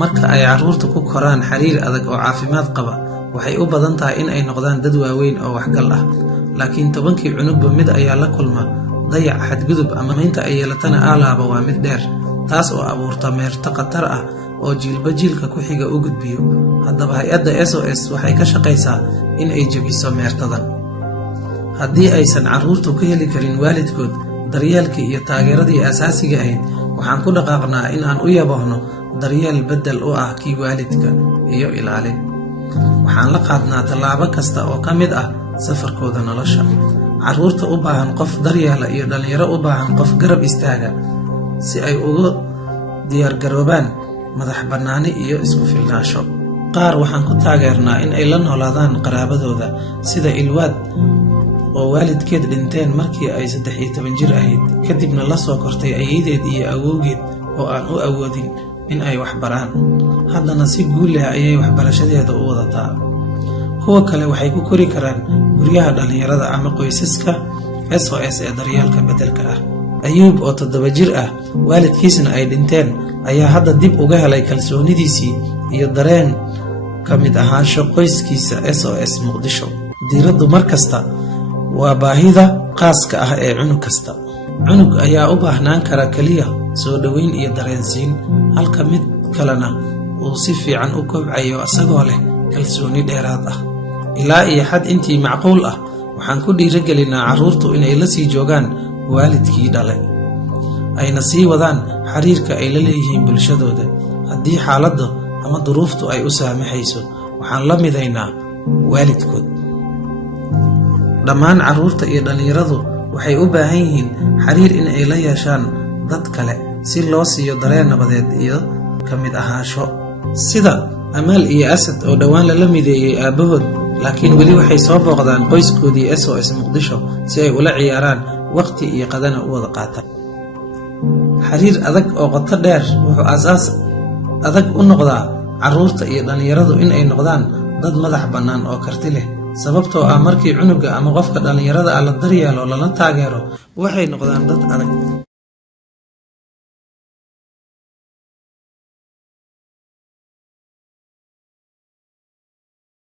marka ay carruurtu ku koraan xiriir adag oo caafimaad qaba waxay u badan tahay in ay noqdaan dad waaweyn oo waxgal ah laakiin 10kii cunugba mid ayaa la kulma dayac xadgudub ama inta ay yeelatana aalaaba waa mid dheer taas oo abuurta meerto khatar ah oo jiilba jiilka ku xiga u gudbiyo haddaba hay'adda SOS waxay ka shaqaysaa in ay jabiso meertadan haddii aysan carruurtu ka heli karin waalidkood daryeelkii iyo taageeradii aasaasiga ahayd waxaan ku dhaqaaqnaa in aan u yabahno daryeel bedel u ah kii waalidka iyo ilaalin waxaan la qaadnaa tallaabo kasta oo ka mid ah safarkooda nolosha carruurta u baahan qof daryeela iyo dhalinyaro u baahan qof garab istaaga si ay ugu diyaargaroobaan madax bannaani iyo isku filnaansho qaar waxaan ku taageernaa in ay la noolaadaan qaraabadooda sida ilwaad oo waalidkeed dhinteen markii ay 13 jir ahayd kadibna la soo kortay ayeedeed iyo awowgeed oo aan u awoodin in ay wax baraan haddana si guul leh ayay waxbarashadeeda u wadataa kuwa kale waxay ku kori karaan guryaha dhalinyarada ama qoysaska SOS ee daryeelka bedelka ah ayuub oo 7 jir ah waalidkiisna ay dhinteen ayaa hadda dib uga helay kalsoonidiisii iyo dareen ka mid ahaansho qoyskiisa SOS Muqdisho diiraddu markasta waa baahida qaaska ah ee cunug kasta cunug ayaa u baahnaan kara kaliya soo dhaweyn iyo dareensiin halka mid kalena uu si fiican u kobcayo asagoo leh kalsooni dheeraad ah ilaa iyo xad intii macquul ah waxaan ku dhiirigelinaa carruurtu inay la sii joogaan waalidkii dhalay ayna sii wadaan xiriirka ay la leeyihiin bulshadooda haddii xaaladda ama duruuftu ay u saamaxayso waxaan la midaynaa waalidkood dhammaan carruurta iyo dhalinyaradu waxay u baahan yihiin xiriir in ay la yeeshaan dad kale si loo siiyo dareen nabadeed iyo ka mid ahaansho sida Amaal iyo Asad oo dhawaan la mideeyay aabahood laakiin weli waxay soo booqdaan qoyskoodii SOS Muqdisho si ay ula ciyaaraan waqti iyo qadana u wada qaataan xiriir adag oo qoto dheer wuxuu asaas adag u noqdaa carruurta iyo dhalinyaradu in ay noqdaan dad madax bannaan oo karti leh sababtoo ah markii cunuga ama qofka dhalinyarada la daryeelo lana taageero waxay noqdaan dad adag